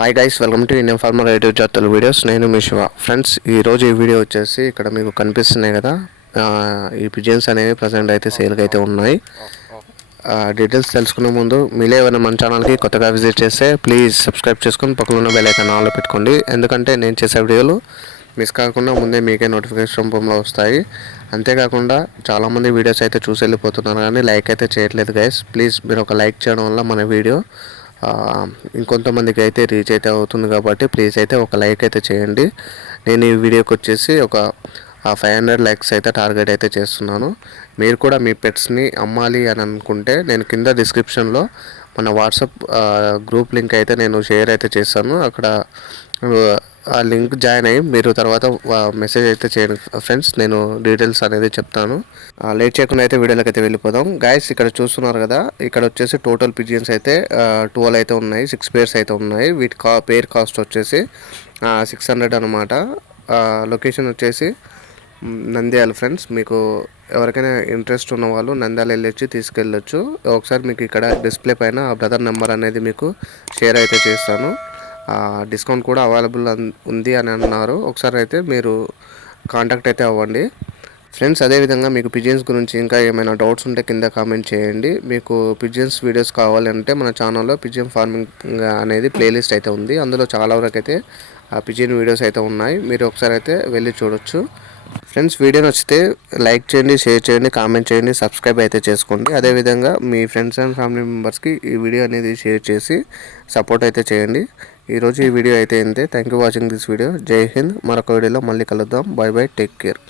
Hi guys welcome to Indian farmer YouTube జాతర videos నేను మీ శివ. ఫ్రెండ్స్ ఈరోజు ఈ వీడియో వచ్చేసి ఇక్కడ మీకు కనిపిస్తున్నాయి కదా. ఈ పిజన్స్ అనేవి ప్రజెంట్ అయితే సేల్కి అయితే ఉన్నాయి. డీటెయిల్స్ తెలుసుకునే ముందు మీలే ఏమైనా మన ఛానల్కి కొత్తగా విజిట్ చేస్తే ప్లీజ్ సబ్స్క్రైబ్ చేసుకొని పక్కన ఉన్న బెల్ ఐకాన్ ఆన్లో పెట్టుకోండి. ఎందుకంటే నేను చేసే వీడియోలు మిస్ కాకుండా ముందే మీకే నోటిఫికేషన్ రూపంలో వస్తాయి. అంతేకాకుండా చాలామంది వీడియోస్ అయితే చూసి వెళ్ళిపోతున్నారు కానీ లైక్ అయితే చేయట్లేదు గైస్ ప్లీజ్ మీరు ఒక లైక్ చేయడం వల్ల మన వీడియో ఇంకొంతమందికి అయితే రీచ్ అయితే అవుతుంది కాబట్టి ప్లీజ్ అయితే ఒక లైక్ అయితే చేయండి. నేను ఈ వీడియోకి వచ్చేసి ఒక ఫైవ్ హండ్రెడ్ లైక్స్ అయితే టార్గెట్ అయితే చేస్తున్నాను. మీరు కూడా మీ పెట్స్ని అమ్మాలి అని అనుకుంటే నేను కింద డిస్క్రిప్షన్లో మన వాట్సాప్ గ్రూప్ లింక్ అయితే నేను షేర్ అయితే చేస్తాను. అక్కడ ఆ, లింక్ జాయిన్ అయ్యి మీరు తర్వాత మెసేజ్ అయితే చేయండి ఫ్రెండ్స్ నేను డీటెయిల్స్ అనేది చెప్తాను. లేట్ చేయకుండా అయితే వీడియోలోకి అయితే వెళ్ళిపోదాం. గాయస్ ఇక్కడ చూస్తున్నారు కదా ఇక్కడ వచ్చేసి టోటల్ పిజియన్స్ అయితే ట్వెల్వ్ అయితే ఉన్నాయి సిక్స్ పేర్స్ అయితే ఉన్నాయి. వీటి కా పేర్ కాస్ట్ వచ్చేసి సిక్స్ హండ్రెడ్ అనమాట లొకేషన్ వచ్చేసి నంద్యాల ఫ్రెండ్స్. మీకు ఎవరికైనా ఇంట్రెస్ట్ ఉన్న వాళ్ళు నంద్యాల వెళ్ళొచ్చి తీసుకెళ్ళొచ్చు. ఒకసారి మీకు ఇక్కడ డిస్ప్లే పైన ఆ బ్రదర్ నెంబర్ అనేది మీకు షేర్ అయితే చేస్తాను. డిస్కౌంట్ కూడా అవైలబుల్ ఉంది అని అన్నారు. ఒకసారి అయితే మీరు కాంటాక్ట్ అయితే అవ్వండి. ఫ్రెండ్స్ అదేవిధంగా మీకు పిజియన్స్ గురించి ఇంకా ఏమైనా డౌట్స్ ఉంటే కింద కామెంట్ చేయండి. మీకు పిజియన్స్ వీడియోస్ కావాలంటే మన ఛానల్లో పిజియన్ ఫార్మింగ్ అనేది ప్లేలిస్ట్ అయితే ఉంది. అందులో చాలా వరకు అయితే ఆ పిజియన్ వీడియోస్ అయితే ఉన్నాయి. మీరు ఒకసారి అయితే వెళ్ళి చూడొచ్చు. ఫ్రెండ్స్ వీడియో నచ్చితే లైక్ చేయండి షేర్ చేయండి కామెంట్ చేయండి సబ్స్క్రైబ్ అయితే చేసుకోండి. అదేవిధంగా మీ ఫ్రెండ్స్ అండ్ ఫ్యామిలీ మెంబర్స్కి ఈ వీడియో అనేది షేర్ చేసి సపోర్ట్ అయితే చేయండి. ఈరోజు ఈ వీడియో అయితే ఇంతే. Thank you watching this video జై హింద్ మరొక వీడియోలో మళ్ళీ కలుద్దాం. By bye take care